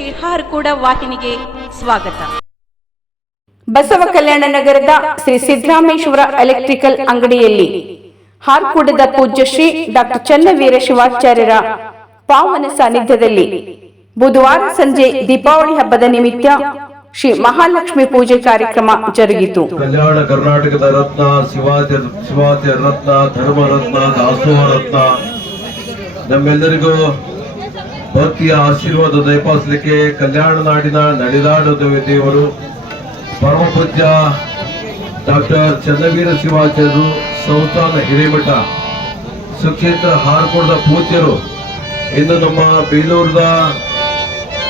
ಹಾರ್ಕೂಡ ವಾಹಿನಿಗೆ ಸ್ವಾಗತ. ಬಸವ ಕಲ್ಯಾಣ ನಗರದ ಶ್ರೀ ಸಿದ್ದರಾಮೇಶ್ವರ ಎಲೆಕ್ಟ್ರಿಕಲ್ ಅಂಗಡಿಯಲ್ಲಿ ಹಾರ್ಕೂಡದ ಪೂಜ್ಯ ಶ್ರೀ ಡಾಕ್ಟರ್ ಚನ್ನವೀರ ಶಿವಾಚಾರ್ಯರ ಪಾವನ ಸಾನ್ನಿಧ್ಯದಲ್ಲಿ ಬುಧವಾರ ಸಂಜೆ ದೀಪಾವಳಿ ಹಬ್ಬದ ನಿಮಿತ್ತ ಶ್ರೀ ಮಹಾಲಕ್ಷ್ಮಿ ಪೂಜೆ ಕಾರ್ಯಕ್ರಮ ಜರುಗಿತು. ಕಲ್ಯಾಣ ಕರ್ನಾಟಕದ ರತ್ನ ಶಿವಾಚಾರ್ಯ ಶಿವಾಚಾರ್ಯ ರತ್ನ ಧರ್ಮ ರತ್ನ ದಾಸೋಹ ರತ್ನ. ನಮ್ಮೆಲ್ಲರಿಗೂ ಭಕ್ತಿಯ ಆಶೀರ್ವಾದ ದಯಪಾಲಿಸಲಿಕ್ಕೆ ಕಲ್ಯಾಣ ನಾಡಿನ ನಡೆದಾಡ ದೇವರು ಪರಮ ಪೂಜ್ಯ ಡಾಕ್ಟರ್ ಚನ್ನವೀರ ಶಿವಾಚಾರ್ಯರು, ಸಂಸ್ಥಾನ ಹಿರೇಮಠ, ಸುಕ್ಷೇತ್ರ ಹಾರ್ಕೊಡದ ಪೂಜ್ಯರು ಇಂದು ನಮ್ಮ ಬೇಲೂರದ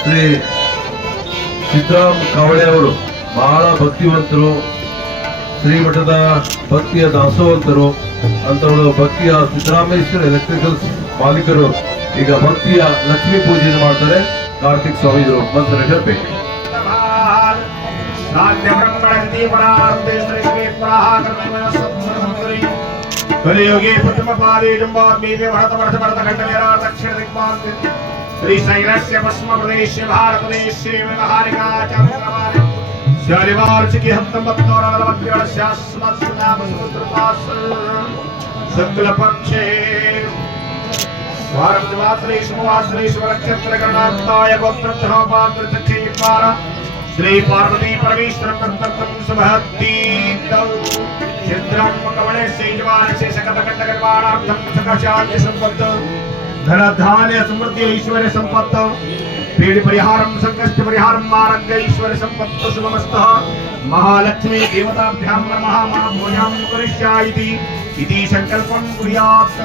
ಶ್ರೀ ಸಿದ್ದರಾಮ್ ಕಾವಳೆ ಅವರು, ಬಹಳ ಭಕ್ತಿವಂತರು, ಶ್ರೀಮಠದ ಭಕ್ತಿಯ ದಾಸವಂತರು ಅಂತವರು ಭಕ್ತಿಯ ಸಿದ್ದರಾಮೇಶ್ವರ ಎಲೆಕ್ಟ್ರಿಕಲ್ಸ್ ಮಾಲೀಕರು. ಈಗ ಭಕ್ತಿಯ ಲಕ್ಷ್ಮೀ ಪೂಜೆಯನ್ನು ಮಾಡ್ತಾರೆ ಕಾರ್ತಿಕ್ ಸ್ವಾಮಿಗಳು ಮಂತ್ರ ಹೇಳಬೇಕು ಕಲಿಯುಗೆ ಪ್ರಥಮ ಪಾದೇ ಜಂಬಾದ್ಮೀಪೆ ಭರತ ಭರತ ಭರತ ಖಂಡನೇರ ದಕ್ಷಿಣ ದಿಗ್ಮಾಂತ ಶ್ರೀ ಶೈಲಸ್ಯ ಪಶ್ಚಿಮ ಪ್ರದೇಶ ಭಾರತ भारद्वाश्रेष्वाश्रेष्वक्षत्रगणाय गोत्रक्षापात्रचक्षेकार श्रीपार्वती परमेश्वरं तत्तत्तं समृद्धि ऐश्वर्य सम्पत् पीड़ परिहारं संकष्ट परिहारं मारग ऐश्वर्य सम्पत् शुभमस्तः महालक्ष्मी देवताभ्यां नमः मा करिष्या इति इति कुर्यात्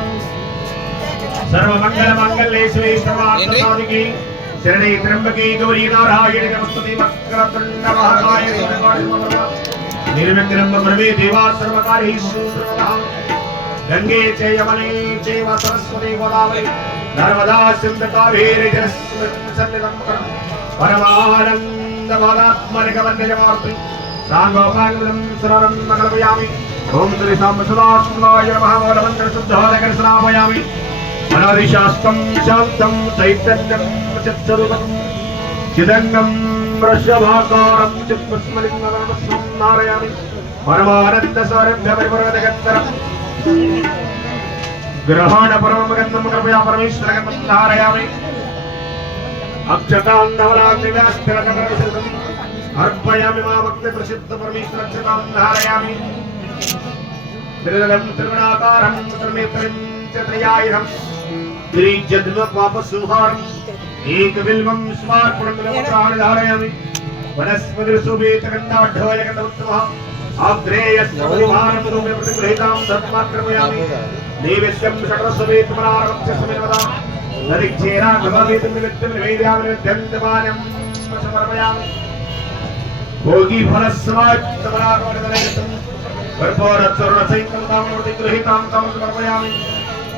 సర్వమంగళ మంగళేశ్వరి సర్వాత్మనాథికి శరణి త్రంబకి గౌరీ నారాయణ నమస్తుతి వక్రతుండ మహాకాయ నిర్విఘ్నం బ్రవే దేవా సర్వకార్యేషు గంగే చ యమనే చైవ సరస్వతి గోదావరి. నర్మదా సింధు కావేరి జలస్మితం పరమానంద పదాత్మనిక వందజమార్పి సాంగోపాంగం సరరం మంగళపయామి ఓం శ్రీ సాంబ సదాశివాయ మహామౌలమంత్ర స్నాపయామి అనాదిశాస్తం శాంతం చైతన్యం చిత్స్వరూపం చిదంగం వృషభాకారం చిత్మస్మలింగం నారాయణి పరమానంద సారభ్య పరిపరగత్తరం గ్రహాణ పరమం గంధం కృపయా పరమేశ్వర గంధం ధారయామి అక్షతాన్నవలాగ్నివ్యాస్తిరకం అర్పయామి మా భక్తి ప్రసిద్ధ పరమేశ్వర అక్షతాం ధారయామి త్రిదలం త్రిగుణాకారం త్రిమిత్రం చ త్రయాయుధం श्री जद्वपापसंहारम् एकबिल्वं स्मार्पणमुदारयामि वनस्पतिर्सुवेतकण्डाढ्यवयकटोत्तमः अग्रेयस्वपरिभारमरूपे प्रतिगृहीतां धर्माक्रमयामि। देवस्यं षडस्ववेतमनारभक्ष्य समेवदा नरिक्षेराघववेतं निमित्तं निवेदयामि नित्यन्तमानं समर्पयामि। भोगी फलस्वात् सहित कंदा मूर्ति प्रतिगृहीतां तं समर्पयामि।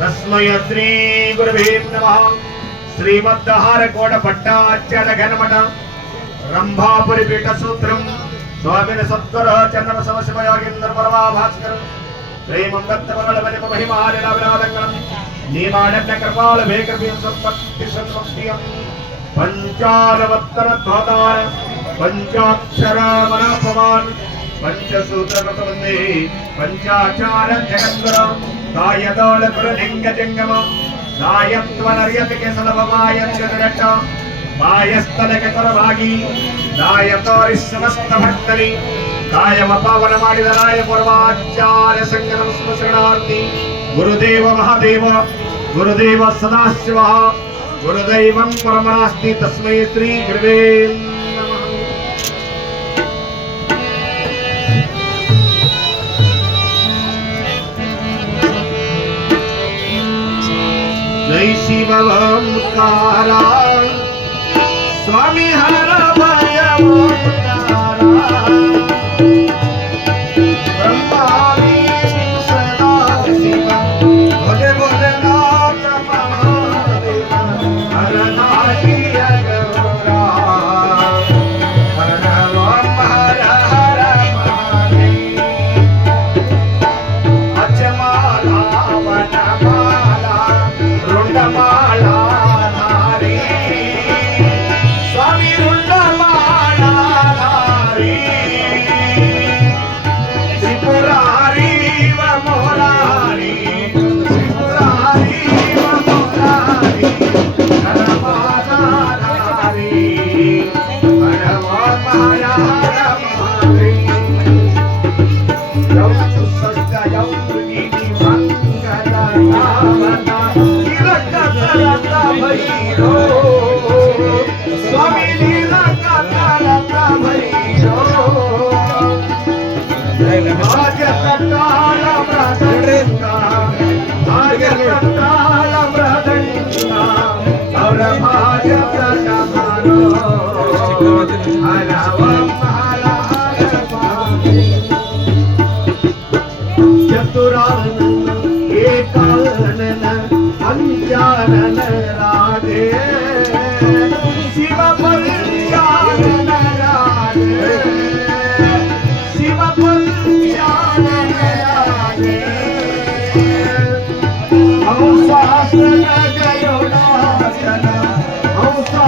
తస్మయ శ్రీ గురుభీం నమ. శ్రీమద్హారకోట పట్టాచ్యాల ఘనమట రంభాపురి పీఠ సూత్రం స్వామిన సత్వర చంద్రమ సమశివ యోగేంద్ర పరమా భాస్కరం. ప్రేమం దత్త వరల మణిమ మహిమాలిన విరాదంగళం నీమాడన్న కృపాల వేకర్యం సంపత్తి సంపత్తియం పంచాలవత్తర ధ్వతార పంచాక్షరామణ పవాన్ పంచాచార జగద్గురం. தாயதோளபுர லிங்க ஜங்கமம் தாயம் துவனரியத்துக்கு சுலபமாய திருடட்டம் மாயஸ்தலக துறவாகி தாயத்தோரி சமஸ்த பக்தரி காயம பாவன மாடித ராய பூர்வாச்சார சங்கரம் ஸ்மசனார்த்தி குருதேவ மகாதேவ குருதேவ சதாசிவ குருதெய்வம் பரமநாஸ்தி தஸ்மை ஸ்ரீ குருவே જય શિવ સ્વામી હર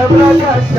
उर्वृत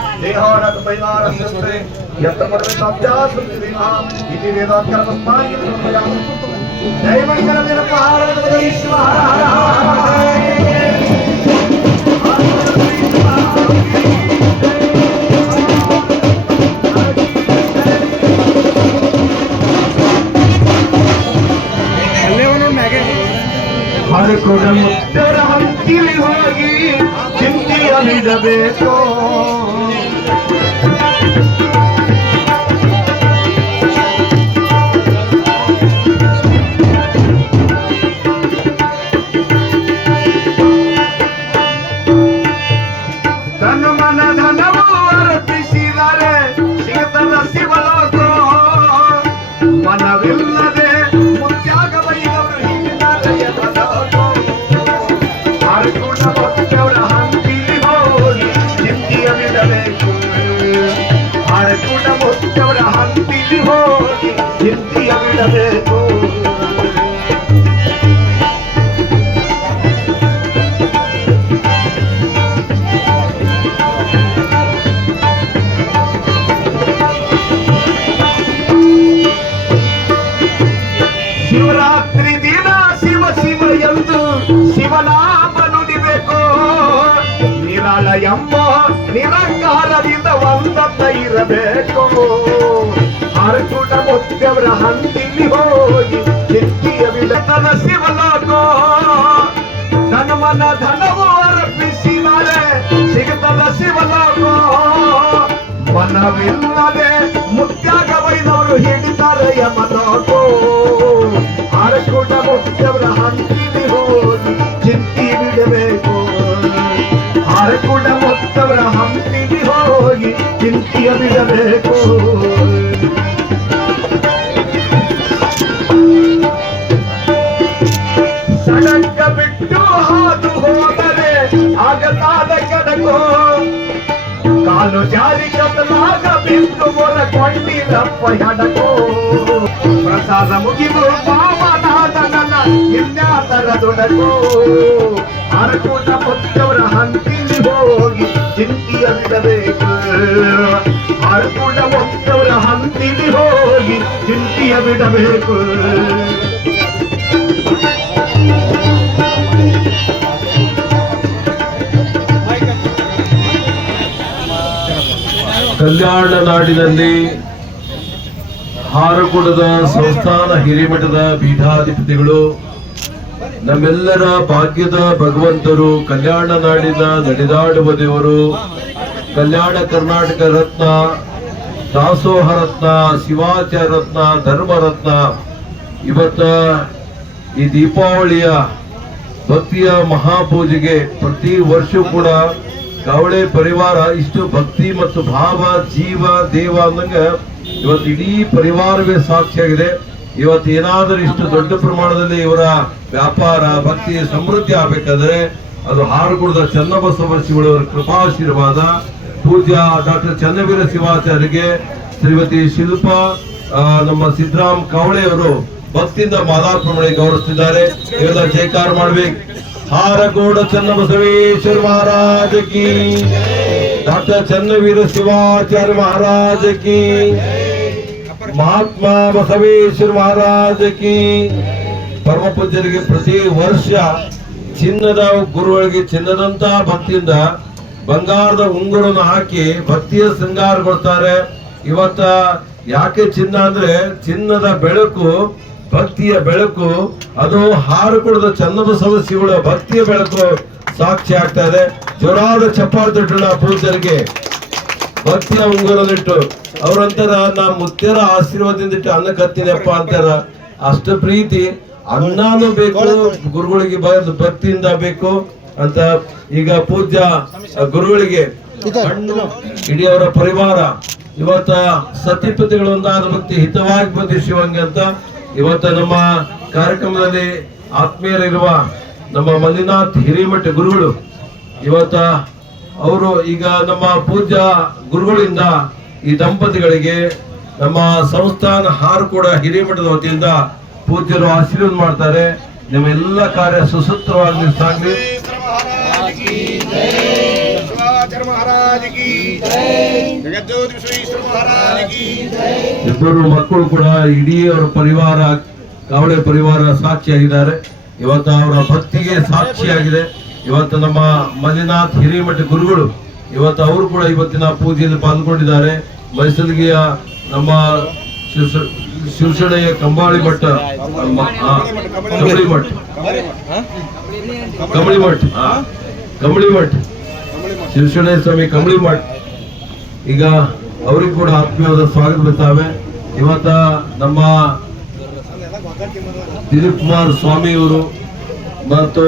देहानक परिवार संस्कृते यत्र परमेशाब्जा संस्कृतिनाम इति वेदात्कर्मस्मान् यत्र प्रयासं जय मंगल निरपहार नगरीश्वर हर हर हर को तेरा हम दिल होगी चिंतिया भी डबे तो ಹೋಗಿ ಚಿಂತೆಯ ಬಿಡಬೇಕು ಶಿವರಾತ್ರಿ ದಿನ ಶಿವ ಶಿವ ಎಂದು ಶಿವನಾಮ ನುಡಿಬೇಕು ನಿರಾಳ ಎಂಬ ನಿರಂಕಾರದಿಂದ ಒಂದತ್ತ ಇರಬೇಕು ಅರ್ಜುನ ಮುತ್ಯವರ ಹಂತಿಲಿ ಹೋಗಿ ಚಿಂತಿಯ ವಿಡತನ ಶಿವಲೋಕೋ ತನ್ನ ಮನ ಧನವು ಅರ್ಪಿಸಿದರೆ ಸಿಗುತ್ತದ ಶಿವಲೋಕೋ ಮನವಿಲ್ಲದೆ ಬಿಟ್ಟು ಹಾದು ಹೋದರೆ ಆಗತಾದ ಕಡಕೋ ಕಾಲು ಜಾರಿ ಕತ್ತಲಾಗ ಬಿದ್ದು ಮೊಲಕೊಂಡಿರಪ್ಪ ಹಡಕೋ ಪ್ರಸಾದ ಮುಗಿದು ಪಾವನಾದ ನನ್ನ ಇನ್ಯಾತರ ದೊಡಕೋ. ಅರಕೂಟ ಮುತ್ತವರ ಹಂತಿಲಿ ಹೋಗಿ ಚಿಂತಿಯ ಬಿಡಬೇಕು ಅರಕೂಟ ಮುತ್ತವರ ಹಂತಿಲಿ ಹೋಗಿ ಚಿಂತಿಯ ಬಿಡಬೇಕು ಕಲ್ಯಾಣ ನಾಡಿನಲ್ಲಿ ಹಾರಕೂಡದ ಸಂಸ್ಥಾನ ಹಿರಿಮಠದ ಪೀಠಾಧಿಪತಿಗಳು, ನಮ್ಮೆಲ್ಲರ ಭಾಗ್ಯದ ಭಗವಂತರು, ಕಲ್ಯಾಣ ನಾಡಿನ ನಡೆದಾಡುವ ದೇವರು, ಕಲ್ಯಾಣ ಕರ್ನಾಟಕ ರತ್ನ, ದಾಸೋಹ ರತ್ನ ಶಿವಾಚಾರ ರತ್ನ, ಧರ್ಮ ರತ್ನ, ಇವತ್ತ ಈ ದೀಪಾವಳಿಯ ಭಕ್ತಿಯ ಮಹಾಪೂಜೆಗೆ ಪ್ರತಿ ವರ್ಷ ಕೂಡ ಕಾವಳೆ ಪರಿವಾರ ಇಷ್ಟು ಭಕ್ತಿ ಮತ್ತು ಭಾವ, ಜೀವ, ದೇವ ಅಂದಂಗ ಇವತ್ತು ಇಡೀ ಪರಿವಾರವೇ ಸಾಕ್ಷಿಯಾಗಿದೆ. ಇವತ್ತು ಏನಾದರೂ ಇಷ್ಟು ದೊಡ್ಡ ಪ್ರಮಾಣದಲ್ಲಿ ಇವರ ವ್ಯಾಪಾರ, ಭಕ್ತಿ, ಸಮೃದ್ಧಿ ಆಗ್ಬೇಕಾದ್ರೆ ಅದು ಹಾರುಗುಡದ ಚನ್ನಬಸವ ಶಿವಳವರ ಕೃಪಾಶೀರ್ವಾದ. ಪೂಜ್ಯ ಡಾಕ್ಟರ್ ಚನ್ನವೀರ ಶಿವಾಚಾರ್ಯಗೆ ಶ್ರೀಮತಿ ಶಿಲ್ಪ ನಮ್ಮ ಸಿದ್ದರಾಮ್ ಕಾವಳೆ ಅವರು ಭಕ್ತಿಯಿಂದ ಮಾಲಾರ್ಪಣೆ ಗೌರವಿಸುತ್ತಿದ್ದಾರೆ. ಇವೆಲ್ಲ ಜೈಕಾರ ಮಾಡ್ಬೇಕು. ಹಾರಗೋಡ ಚನ್ನಬಸವೇಶ್ವರ ಮಹಾರಾಜ ಕಿ ಡಾಕ್ಟರ್ ಚನ್ನವೀರ ಶಿವಾಚಾರ್ಯ ಮಹಾರಾಜ ಕಿ ಮಹಾತ್ಮ ಬಸವೇಶ್ವರ ಮಹಾರಾಜ ಕಿ ಪರಮ ಪೂಜ್ಯರಿಗೆ ಪ್ರತಿ ವರ್ಷ ಚಿನ್ನದ ಗುರುಗಳಿಗೆ ಚಿನ್ನದಂತ ಭಕ್ತಿಯಿಂದ ಬಂಗಾರದ ಉಂಗುರವನ್ನು ಹಾಕಿ ಭಕ್ತಿಯ ಶೃಂಗಾರಗೊಳ್ತಾರೆ ಇವತ್ತ ಯಾಕೆ ಚಿನ್ನ ಅಂದ್ರೆ ಚಿನ್ನದ ಬೆಳಕು ಭಕ್ತಿಯ ಬೆಳಕು, ಅದು ಹಾರುಕುಡದ ಚನ್ನಬಸವ ಶಿವಳ ಭಕ್ತಿಯ ಬೆಳಕು ಸಾಕ್ಷಿ ಆಗ್ತಾ ಇದೆ. ಜೋರಾದ ಚಪ್ಪಾಳೆ ದೊಡ್ಡ ಪೂಜರಿಗೆ ಭಕ್ತಿಯ ಉಂಗುರದಿಟ್ಟು ಅವ್ರಂತಾರ ನಾ ಮುತ್ಯರ ಆಶೀರ್ವಾದದಿಂದ ಇಟ್ಟು ಅನ್ನ ಕತ್ತಿನಪ್ಪ ಅಂತಾರ. ಅಷ್ಟು ಪ್ರೀತಿ, ಅನ್ನಾನು ಬೇಕು, ಗುರುಗಳಿಗೆ ಭಕ್ತಿಯಿಂದ ಬೇಕು ಅಂತ ಈಗ ಪೂಜ್ಯ ಗುರುಗಳಿಗೆ ಇಡೀ ಅವರ ಪರಿವಾರ, ಇವತ್ತ ಸತಿಪತಿಗಳು ಒಂದಾದ ಭಕ್ತಿ ಹಿತವಾಗಿ ಬಂದಿ ಶಿವಂಗೆ ಅಂತ ಇವತ್ತ ನಮ್ಮ ಕಾರ್ಯಕ್ರಮದಲ್ಲಿ ಆತ್ಮೀಯರಿರುವ ನಮ್ಮ ಮಲ್ಲಿನಾಥ್ ಹಿರಿಮಠ ಗುರುಗಳು, ಇವತ್ತ ಅವರು ಈಗ ನಮ್ಮ ಪೂಜ್ಯ ಗುರುಗಳಿಂದ ಈ ದಂಪತಿಗಳಿಗೆ ನಮ್ಮ ಸಂಸ್ಥಾನ ಹಾರು ಕೂಡ ಹಿರಿಮಠದ ವತಿಯಿಂದ ಪೂಜ್ಯರು ಆಶೀರ್ವಾದ ಮಾಡ್ತಾರೆ. ನಿಮ್ಮ ಎಲ್ಲ ಕಾರ್ಯ ಸುಸೂತ್ರವಾಗಿ ಸಾಗಲಿ. ಮಹಾರಾಜ ಕಿ ಜಗಜ್ಯೋತಿ ವಿಶ್ವೇಶ್ವರ ಮಹಾರಾಜ ಕಿ ಇಬ್ಬರು ಮಕ್ಕಳು ಕೂಡ ಇಡೀ ಅವರ ಪರಿವಾರ ಕಾವಳೆ ಪರಿವಾರ ಸಾಕ್ಷಿಯಾಗಿದ್ದಾರೆ. ಇವತ್ತು ಅವರ ಭಕ್ತಿಗೆ ಸಾಕ್ಷಿಯಾಗಿದೆ. ಇವತ್ತು ನಮ್ಮ ಮಂಜುನಾಥ್ ಹಿರೇಮಠ ಗುರುಗಳು ಇವತ್ತು ಅವರು ಕೂಡ ಇವತ್ತಿನ ಪೂಜೆಯಲ್ಲಿ ಪಾಲ್ಗೊಂಡಿದ್ದಾರೆ. ಮೈಸೂರಿಗೆಯ ನಮ್ಮ ಶಿವಸೇನೆಯ ಕಂಬಾಳಿ ಮಠ ಕಂಬಳಿ ಮಠ ಕಂಬಳಿ ಮಠ. ಕಂಬಳಿ ಮಠ. ಶಿವಸಣೆ ಸ್ವಾಮಿ ಕಂಬಳಿ ಮಾಡಿ. ಈಗ ಅವರಿಗೂ ಕೂಡ ಆತ್ಮೀಯವಾದ ಸ್ವಾಗತ ಬರ್ತಾವೆ. ಇವತ್ತ ನಮ್ಮ ದಿಲೀಪ್ ಕುಮಾರ್ ಸ್ವಾಮಿ ಅವರು ಮತ್ತು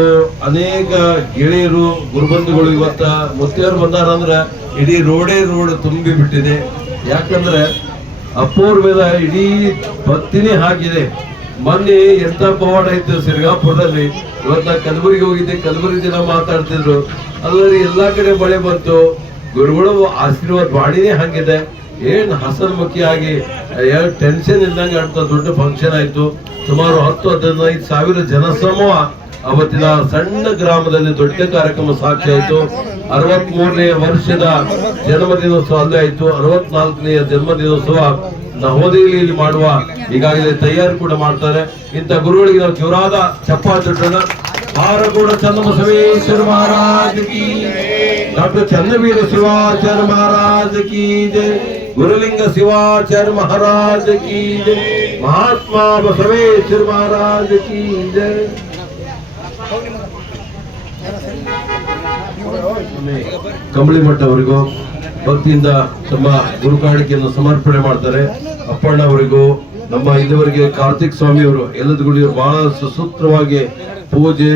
ಅನೇಕ ಗೆಳೆಯರು, ಗುರುಬಂಧುಗಳು ಇವತ್ತ ಮುತ್ತಿಯವರು ಬಂದಾರ ಅಂದ್ರೆ ಇಡೀ ರೋಡೇ ರೋಡ್ ತುಂಬಿ ಬಿಟ್ಟಿದೆ. ಯಾಕಂದ್ರೆ ಅಪೂರ್ವದ ಇಡೀ ಪತ್ತಿನೇ ಹಾಕಿದೆ ಮೊನ್ನೆ ಎಂತ ಪವಾಡ ಇತ್ತು ಸಿರ್ಗಾಪುರದಲ್ಲಿ? ಇವತ್ತ ಕಲಬುರಗಿ ಹೋಗಿದ್ದೆ, ಕಲಬುರಗಿ ಜನ ಮಾತಾಡ್ತಿದ್ರು. ಅಲ್ಲದೆ ಎಲ್ಲಾ ಕಡೆ ಮಳೆ ಬಂತು. ಗುರುಗಳು ಆಶೀರ್ವಾದ ಬಾಡಿನೇ ಹಂಗಿದೆ. ಏನ್ ಹಸನ್ಮುಖಿಯಾಗಿ ಟೆನ್ಷನ್ ಇಲ್ದಂಗೆ ಅಂತ ದೊಡ್ಡ ಫಂಕ್ಷನ್ ಆಯ್ತು. ಸುಮಾರು ಹತ್ತು, ಹದಿನೈದು ಸಾವಿರ ಜನಸಮೂಹ ಅವತ್ತಿನ ಸಣ್ಣ ಗ್ರಾಮದಲ್ಲಿ ದೊಡ್ಡ ಕಾರ್ಯಕ್ರಮ ಸಾಕ್ಷಿ ಆಯ್ತು. ಅರವತ್ ಮೂರನೇ ವರ್ಷದ ಜನ್ಮದಿನೋತ್ಸವ ಅಲ್ಲೇ ಆಯ್ತು. ಅರವತ್ನಾಲ್ಕನೆಯ ಜನ್ಮದಿನೋತ್ಸವ ನವದೆಹಲಿಯಲ್ಲಿ ಮಾಡುವ ಈಗಾಗಲೇ ತಯಾರಿ ಕೂಡ ಮಾಡ್ತಾರೆ ಇಂಥ ಗುರುಗಳಿಗೆ ನಾವು ಜೋರಾದ ಚಪ್ಪಾಳೆ ತಟ್ಟೋಣ ಹಾರಗೂಡ ಚನ್ನಬಸವೇಶ್ವರ ಮಹಾರಾಜ ಕಿ ಡಾಕ್ಟರ್ ಚನ್ನವೀರ ಶಿವಾಚಾರ್ಯ ಮಹಾರಾಜ ಕಿ ಜೈ ಗುರುಲಿಂಗ ಶಿವಾಚಾರ್ಯ ಮಹಾರಾಜ ಕಿ ಜೈ ಮಹಾತ್ಮ ಬಸವೇಶ್ವರ ಮಹಾರಾಜ ಕಿ ಜೈ ಕಂಬಳಿ ಮಠ ಅವರಿಗೂ ಭಕ್ತಿಯಿಂದ ತಮ್ಮ ಗುರುಕಾಣಿಕೆಯನ್ನು ಸಮರ್ಪಣೆ ಮಾಡ್ತಾರೆ. ಅಪ್ಪಣ್ಣ ಅವರಿಗೂ ನಮ್ಮ ಇಲ್ಲಿವರೆಗೆ ಕಾರ್ತಿಕ್ ಸ್ವಾಮಿಯವರು ಎಲ್ಲದಗಳು ಬಹಳ ಸುಸೂತ್ರವಾಗಿ ಪೂಜೆ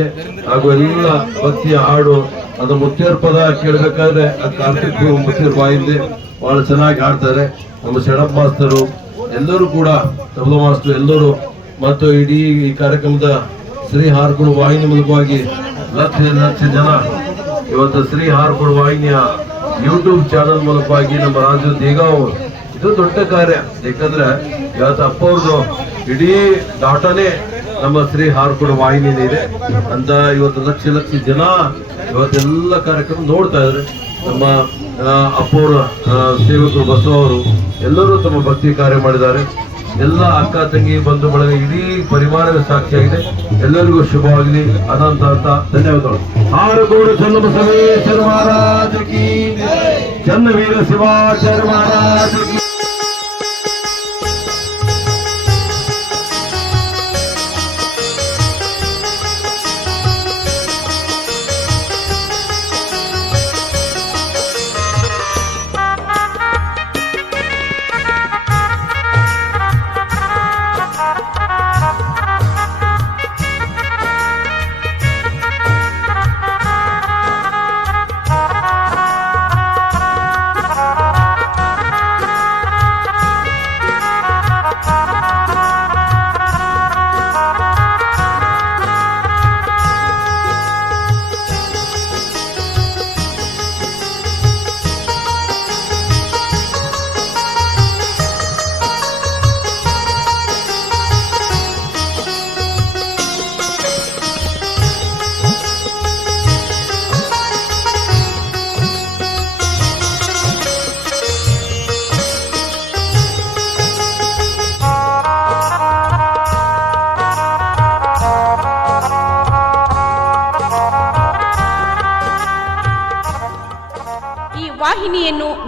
ಹಾಗೂ ಎಲ್ಲ ಭಕ್ತಿಯ ಹಾಡು ಅದು ಮುತ್ತೇರ್ ಪದ ಕೇಳಬೇಕಾದ್ರೆ ಅದು ಕಾರ್ತಿಕ್ ಮುತ್ತೇರ್ ಬಾಯಿಂದ ಬಹಳ ಚೆನ್ನಾಗಿ ಹಾಡ್ತಾರೆ. ನಮ್ಮ ಶರಣಪ್ಪ ಮಾಸ್ತರು ಎಲ್ಲರೂ ಕೂಡ ತಬಲ ಮಾಸ್ತರು ಎಲ್ಲರೂ ಮತ್ತು ಇಡೀ ಈ ಕಾರ್ಯಕ್ರಮದ ಶ್ರೀ ಹಾರ್ಕೊಂಡು ವಾಹಿನಿ ಮೂಲಕವಾಗಿ ಲಕ್ಷ ಲಕ್ಷ ಜನ ಇವತ್ತು ಶ್ರೀ ಹಾರ್ಕೊಂಡು ವಾಹಿನಿಯ ಯೂಟ್ಯೂಬ್ ಚಾನಲ್ ಮೂಲಕವಾಗಿ ನಮ್ಮ ರಾಜು ಈಗ ಇದು ದೊಡ್ಡ ಕಾರ್ಯ. ಯಾಕಂದ್ರೆ ಇವತ್ತು ಅಪ್ಪ ಅವ್ರದ್ದು ಇಡೀ ಡಾಟಾನೇ ನಮ್ಮ ಶ್ರೀ ಹಾರ್ಕೊಡ ವಾಹಿನಿ ಇದೆ. ಅಂತ ಇವತ್ತು ಲಕ್ಷ ಲಕ್ಷ ಜನ ಇವತ್ತೆಲ್ಲ ಕಾರ್ಯಕ್ರಮ ನೋಡ್ತಾ ಇದ್ದಾರೆ. ನಮ್ಮ ಅಪ್ಪವ್ರ ಸೇವಕರು ಬಸವ ಅವರು ಎಲ್ಲರೂ ತಮ್ಮ ಭಕ್ತಿ ಕಾರ್ಯ ಮಾಡಿದ್ದಾರೆ. ಎಲ್ಲ ಅಕ್ಕ ತಂಗಿ ಬಂಧು ಬಳಗ ಇಡೀ ಪರಿವಾರದ ಸಾಕ್ಷಿಯಾಗಿದೆ. ಎಲ್ಲರಿಗೂ ಶುಭವಾಗಲಿ. ಅನಂತ ಅಂತ ಧನ್ಯವಾದಗಳು. ಹಾರಗೋಡು ಚನ್ನಬಸವೇಶ್ವರ ಮಹಾರಾಜ ಕಿ ಚನ್ನವೀರ ಶಿವಾಚಾರ್ಯ ಮಹಾರಾಜ